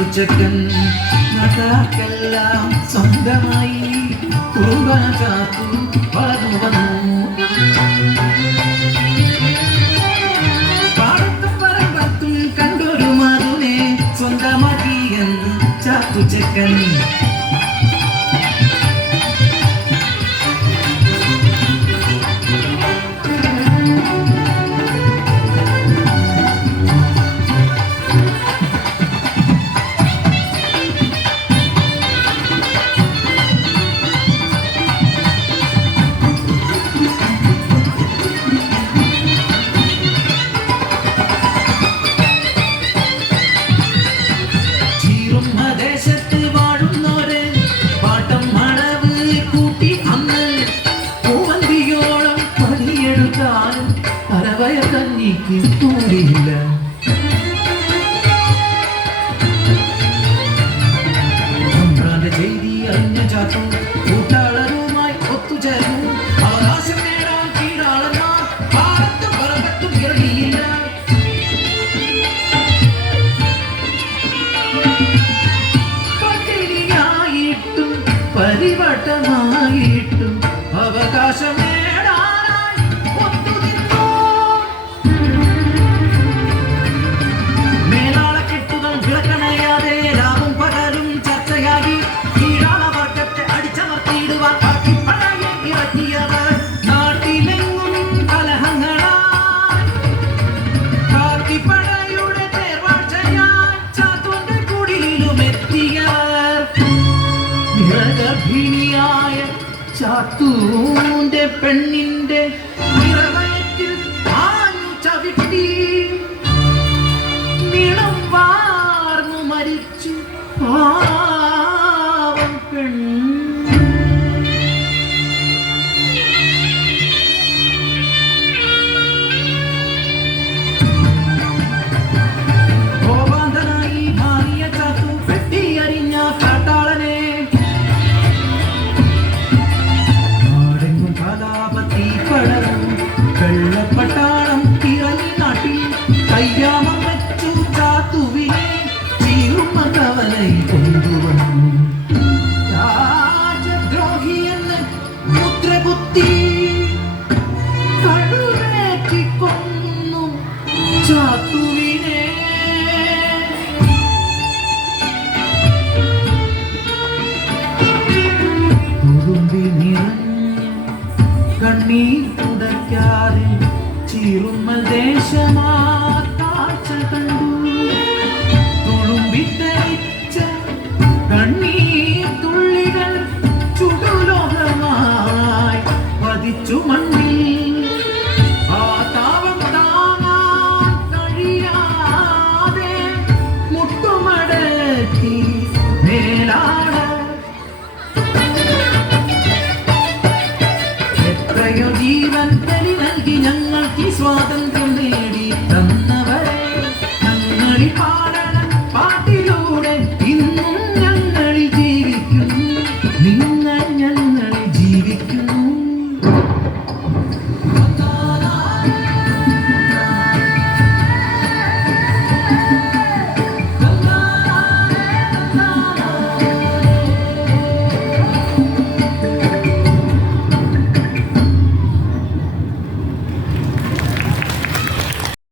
ചാത്തുച്ചക്കൻ നടാക്കെല്ലാം സ്വന്തമായി കുറുമ്പന ചാത്തു വളർന്നു വന്നു. പാടത്തും പറമ്പത്തും കണ്ടൊരു മധുനെ സ്വന്തമാക്കി എന്ന് ചീറുന്ന ദേശത്ത് വാഴുന്നോര് പാട്ടം മഴവ് കൂട്ടി അന്ന് പൂവന്തിയോളം പണിയെടുത്താലും അരവയ കഞ്ഞിക്ക് കൂടിയില്ല പരിവട്ടമായിട്ടും അവകാശം ചാത്തൂന്റെ പെണ്ണിന്റെ നിറവയറ്റിൽ കയ്യാമം വെച്ചു ചാത്തുവിനെ ചീറുമ കവലൈ കൊണ്ടുവന്നു. രാജദ്രോഹിയെന്ന് മുദ്ര കുത്തി കടുവേറ്റി ചാത്തുവിനെ. കണ്ണീർ തുടയ്ക്കാതെ കണ്ടു. മണ്ണിൽ. ജീവൻ തരി നൽകി ഞങ്ങൾ സ്വാതന്ത്ര്യം